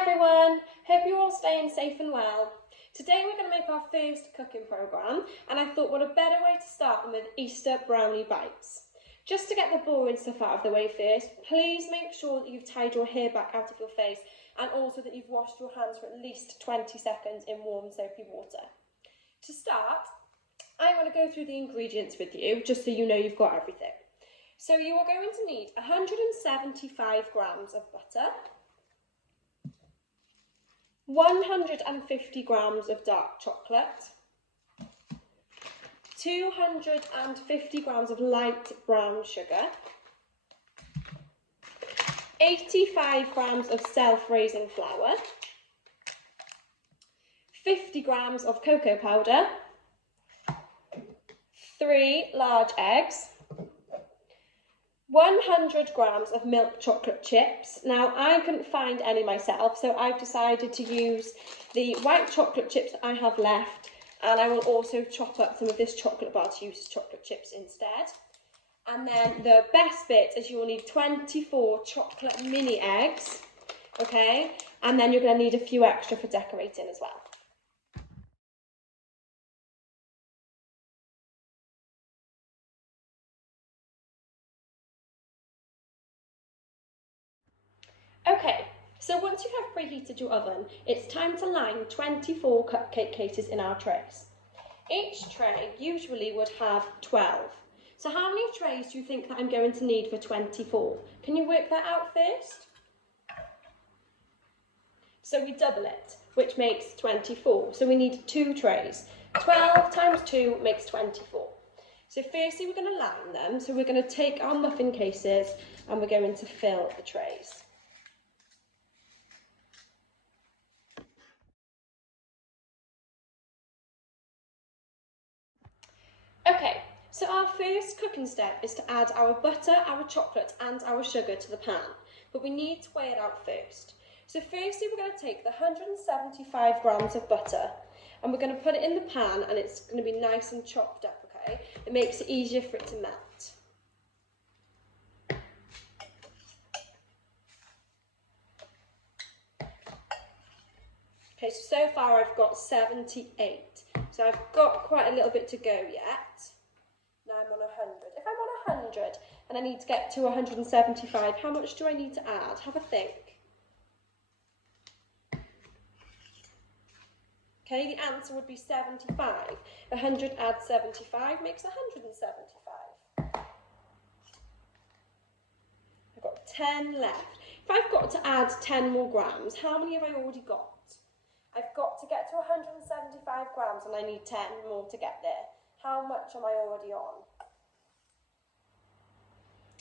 everyone, hope you're all staying safe and well. Today we're going to make our first cooking programme, and I thought what a better way to start than with Easter brownie bites. Just to get the boring stuff out of the way first, please make sure that you've tied your hair back out of your face and also that you've washed your hands for at least 20 seconds in warm soapy water. To start, I'm going to go through the ingredients with you just so you know you've got everything. So you are going to need 175 grams of butter, 150 grams of dark chocolate, 250 grams of light brown sugar, 85 grams of self-raising flour, 50 grams of cocoa powder, 3 large eggs, 100 grams of milk chocolate chips. Now, I couldn't find any myself, so I've decided to use the white chocolate chips that I have left, and I will also chop up some of this chocolate bar to use as chocolate chips instead. And then the best bit is you'll need 24 chocolate mini eggs, okay? And then you're going to need a few extra for decorating as well. Okay, so once you have preheated your oven, it's time to line 24 cupcake cases in our trays. Each tray usually would have 12. So how many trays do you think that I'm going to need for 24? Can you work that out first? So we double it, which makes 24. So we need 2 trays. 12 times 2 makes 24. So firstly we're going to line them. So we're going to take our muffin cases and we're going to fill the trays. Okay, so our first cooking step is to add our butter, our chocolate and our sugar to the pan, but we need to weigh it out first. So firstly we're going to take the 175 grams of butter and we're going to put it in the pan and it's going to be nice and chopped up, okay? It makes it easier for it to melt. Okay, so far I've got 78. So I've got quite a little bit to go yet. Now I'm on 100. If I'm on 100 and I need to get to 175, how much do I need to add? Have a think. Okay, the answer would be 75. 100 add 75 makes 175. I've got 10 left. If I've got to add 10 more grams, how many have I already got? I've got to get to 175 grams and I need 10 more to get there. How much am I already on?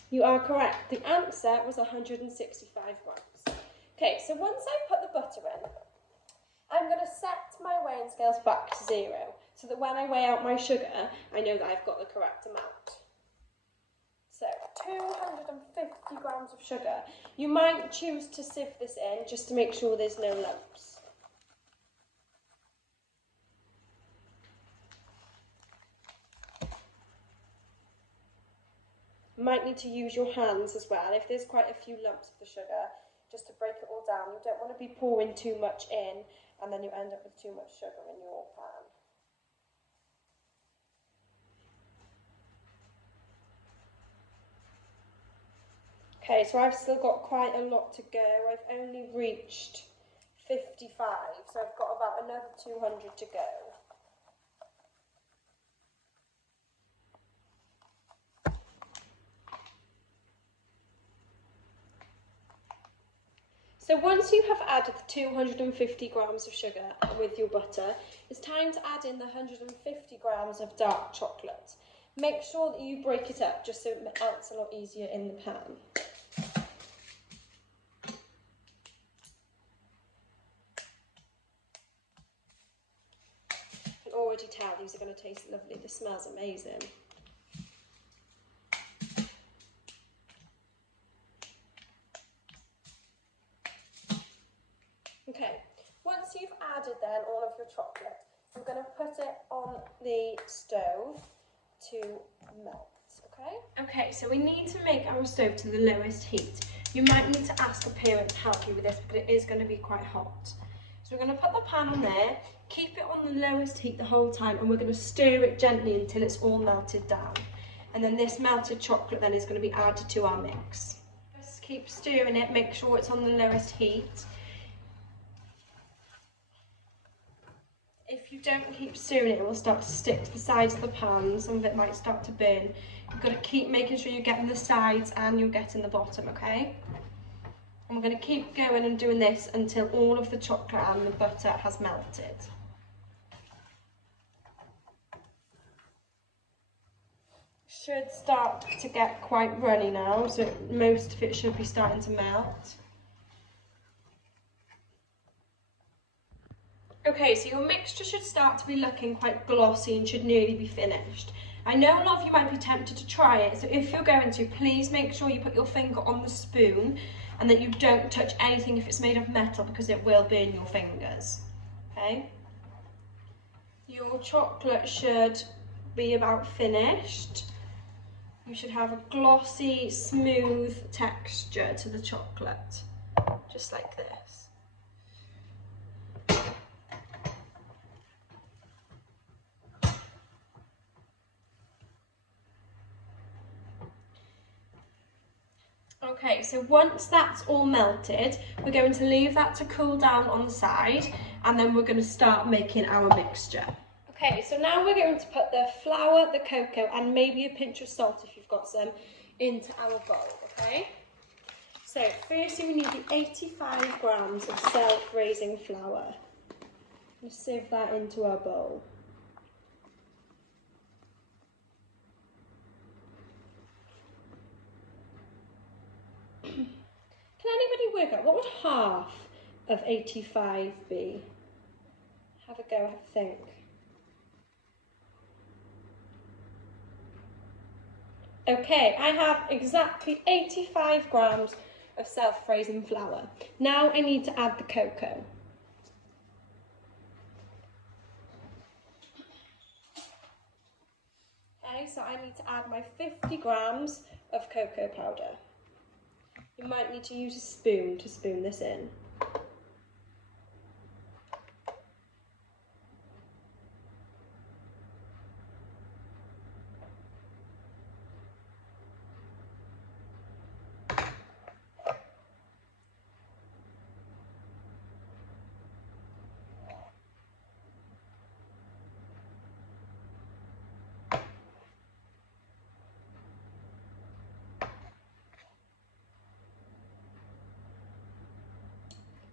You are correct. The answer was 165 grams. Okay, so once I put the butter in, I'm going to set my weighing scales back to 0 so that when I weigh out my sugar, I know that I've got the correct amount. So 250 grams of sugar. You might choose to sieve this in just to make sure there's no lumps. You might need to use your hands as well if there's quite a few lumps of the sugar, just to break it all down. You don't want to be pouring too much in and then you end up with too much sugar in your pan. Okay, so I've still got quite a lot to go. I've only reached 55, so I've got about another 200 to go. So once you have added the 250 grams of sugar with your butter, it's time to add in the 150 grams of dark chocolate. Make sure that you break it up just so it melts a lot easier in the pan. I can already tell these are going to taste lovely. This smells amazing. Okay, once you've added then all of your chocolate, I'm going to put it on the stove to melt, okay? Okay, so we need to make our stove to the lowest heat. You might need to ask a parent to help you with this because it is going to be quite hot. So we're going to put the pan on there, keep it on the lowest heat the whole time, and we're going to stir it gently until it's all melted down. And then this melted chocolate then is going to be added to our mix. Just keep stirring it, make sure it's on the lowest heat. If you don't keep stirring it, it will start to stick to the sides of the pan. Some of it might start to burn. You've got to keep making sure you're getting the sides and you're getting the bottom, okay? And we're going to keep going and doing this until all of the chocolate and the butter has melted. Should start to get quite runny now, so most of it should be starting to melt. Okay, so your mixture should start to be looking quite glossy and should nearly be finished. I know a lot of you might be tempted to try it, so if you're going to, please make sure you put your finger on the spoon and that you don't touch anything if it's made of metal because it will burn your fingers, okay? Your chocolate should be about finished. You should have a glossy, smooth texture to the chocolate, just like this. Okay, so once that's all melted, we're going to leave that to cool down on the side, and then we're going to start making our mixture. Okay, so now we're going to put the flour, the cocoa, and maybe a pinch of salt if you've got some, into our bowl, okay? So firstly we need the 85 grams of self-raising flour. Let's sieve that into our bowl. Can anybody work out what would half of 85 be? Have a go, have a think. Okay, I have exactly 85 grams of self-raising flour. Now I need to add the cocoa. Okay, so I need to add my 50 grams of cocoa powder. You might need to use a spoon to spoon this in.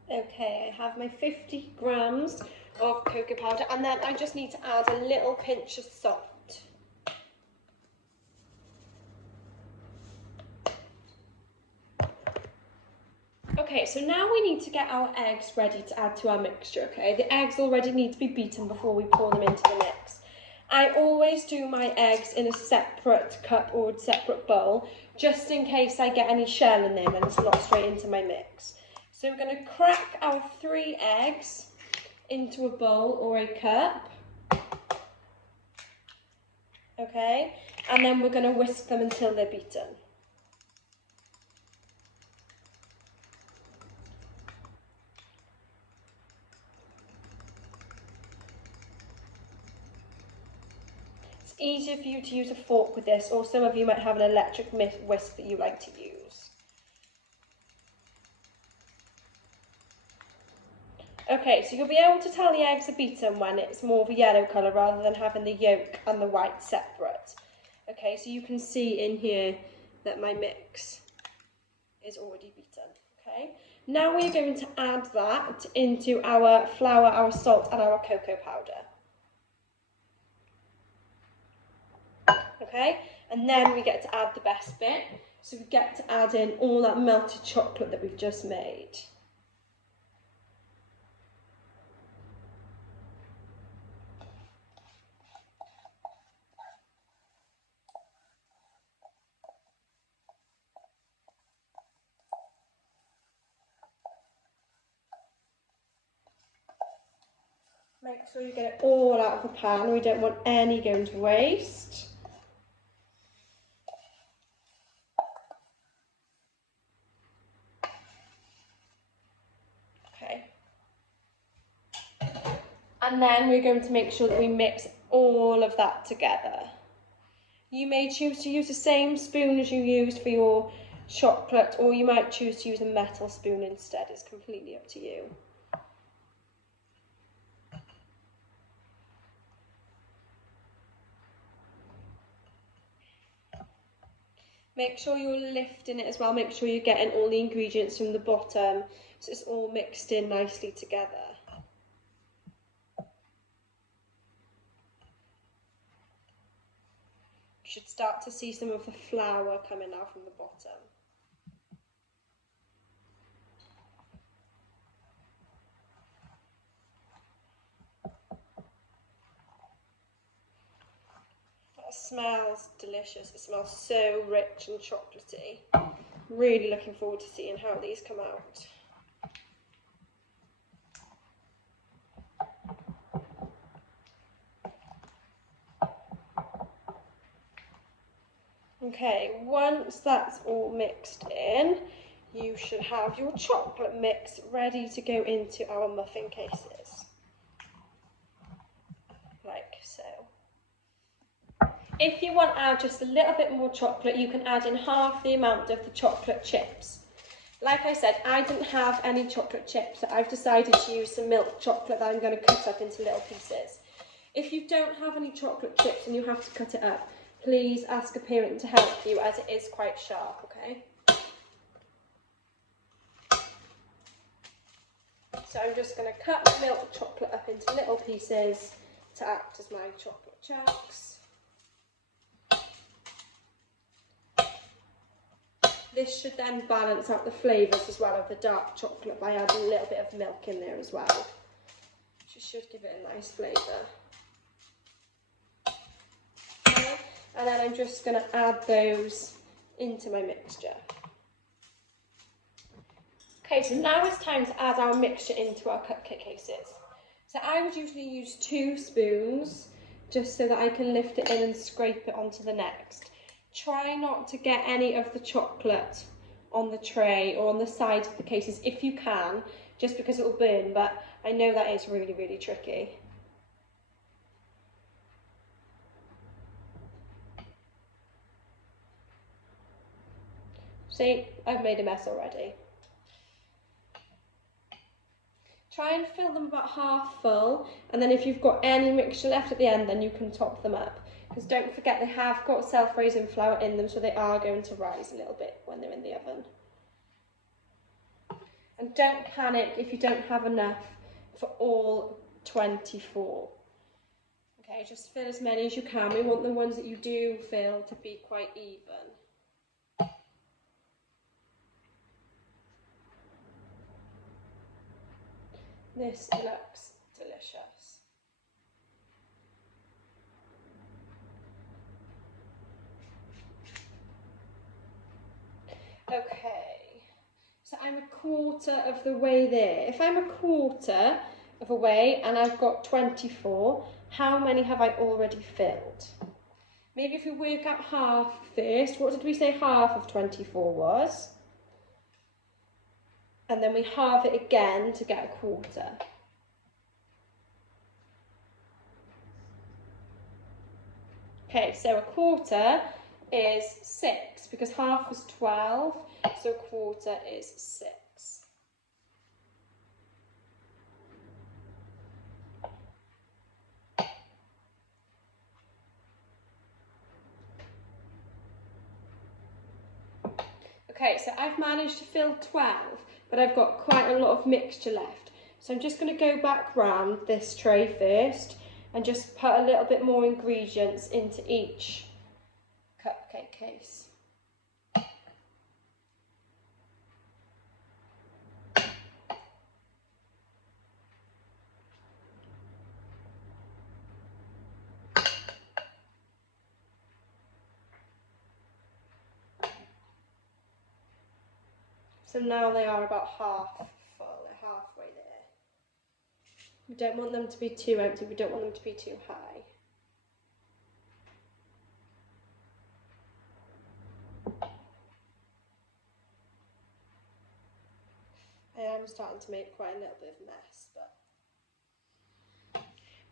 Okay, I have my 50 grams of cocoa powder, and then I just need to add a little pinch of salt. Okay, so now we need to get our eggs ready to add to our mixture, okay? The eggs already need to be beaten before we pour them into the mix. I always do my eggs in a separate cup or a separate bowl, just in case I get any shell in them and it's not straight into my mix. So we're going to crack our 3 eggs into a bowl or a cup, okay? And then we're going to whisk them until they're beaten. It's easier for you to use a fork with this, or some of you might have an electric whisk that you like to use. Okay, so you'll be able to tell the eggs are beaten when it's more of a yellow colour rather than having the yolk and the white separate. Okay, so you can see in here that my mix is already beaten. Okay, now we're going to add that into our flour, our salt and our cocoa powder. Okay, and then we get to add the best bit. So we get to add in all that melted chocolate that we've just made. Make sure you get it all out of the pan. We don't want any going to waste. And then we're going to make sure that we mix all of that together. You may choose to use the same spoon as you used for your chocolate, or you might choose to use a metal spoon instead. It's completely up to you. Make sure you're lifting it as well. Make sure you're getting all the ingredients from the bottom so it's all mixed in nicely together. You should start to see some of the flour coming out from the bottom. That smells delicious. It smells so rich and chocolatey. Really looking forward to seeing how these come out. Okay, once that's all mixed in, you should have your chocolate mix ready to go into our muffin cases. Like so. If you want to add just a little bit more chocolate, you can add in half the amount of the chocolate chips. Like I said, I didn't have any chocolate chips, so I've decided to use some milk chocolate that I'm going to cut up into little pieces. If you don't have any chocolate chips and you have to cut it up, please ask a parent to help you, as it is quite sharp, okay? So I'm just going to cut the milk chocolate up into little pieces to act as my chocolate chunks. This should then balance out the flavours as well of the dark chocolate by adding a little bit of milk in there as well, which should give it a nice flavour. Okay. And then I'm just going to add those into my mixture. Okay, so now it's time to add our mixture into our cupcake cases. So I would usually use 2 spoons just so that I can lift it in and scrape it onto the next. Try not to get any of the chocolate on the tray or on the sides of the cases if you can, just because it will burn, but I know that is really, really tricky. See, I've made a mess already. Try and fill them about half full, and then if you've got any mixture left at the end, then you can top them up. Because don't forget, they have got self-raising flour in them, so they are going to rise a little bit when they're in the oven. And don't panic if you don't have enough for all 24. Okay, just fill as many as you can. We want the ones that you do fill to be quite even. This looks delicious. Okay, so I'm a quarter of the way there. If I'm a quarter of a way and I've got 24, how many have I already filled? Maybe if we work out half first, what did we say half of 24 was? And then we halve it again to get a quarter. Okay, so a quarter is 6, because half was 12, so a quarter is 6. Okay, so I've managed to fill 12, but I've got quite a lot of mixture left. So I'm just going to go back round this tray first and just put a little bit more ingredients into each cupcake case. So now they are about half full, they're halfway there. We don't want them to be too empty, we don't want them to be too high. I am starting to make quite a little bit of a mess, but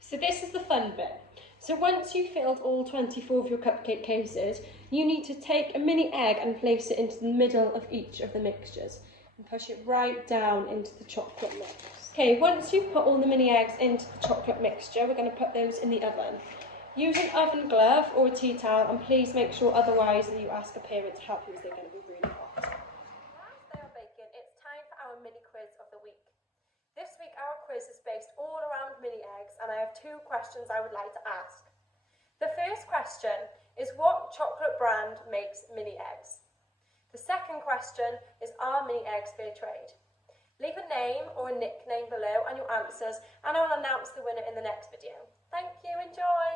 So this is the fun bit. So once you've filled all 24 of your cupcake cases, you need to take a mini egg and place it into the middle of each of the mixtures and push it right down into the chocolate mix. Okay, once you've put all the mini eggs into the chocolate mixture, we're going to put those in the oven. Use an oven glove or a tea towel, and please make sure otherwise that you ask a parent to help you as they're going to be really hot. Whilst they are baking, it's time for our mini quiz of the week. This week our quiz is based all around mini eggs, and I have 2 questions I would like to ask. The first question is, what chocolate brand makes mini eggs? The second question is, are mini eggs fair trade? Leave a name or a nickname below and your answers, and I will announce the winner in the next video. Thank you, enjoy!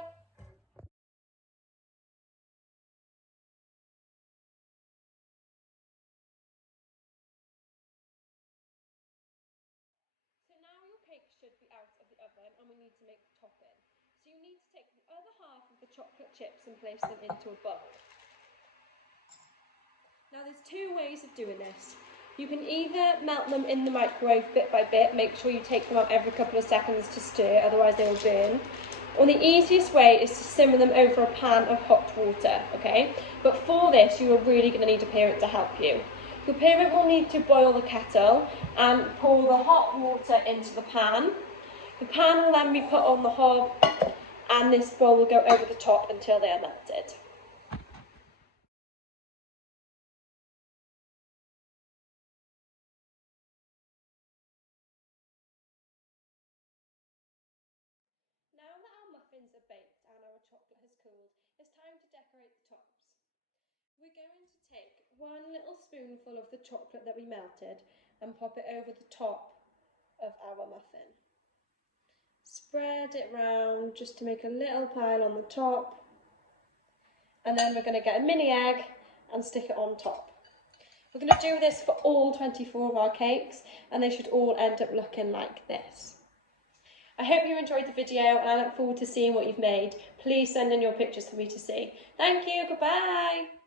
So now your cake should be out of the oven, and we need to make the topping. So you need to take the other half of the chocolate chips and place them into a bowl. Now there's 2 ways of doing this. You can either melt them in the microwave bit by bit, make sure you take them out every couple of seconds to stir, otherwise they will burn. Or the easiest way is to simmer them over a pan of hot water, okay? But for this, you are really going to need a parent to help you. Your parent will need to boil the kettle and pour the hot water into the pan. The pan will then be put on the hob, and this bowl will go over the top until they are melted. Now that our muffins are baked and our chocolate has cooled, it's time to decorate the tops. We're going to take 1 little spoonful of the chocolate that we melted and pop it over the top of our muffin. Spread it round just to make a little pile on the top, and then we're going to get a mini egg and stick it on top. We're going to do this for all 24 of our cakes, and they should all end up looking like this. I hope you enjoyed the video, and I look forward to seeing what you've made. Please send in your pictures for me to see. Thank you, goodbye!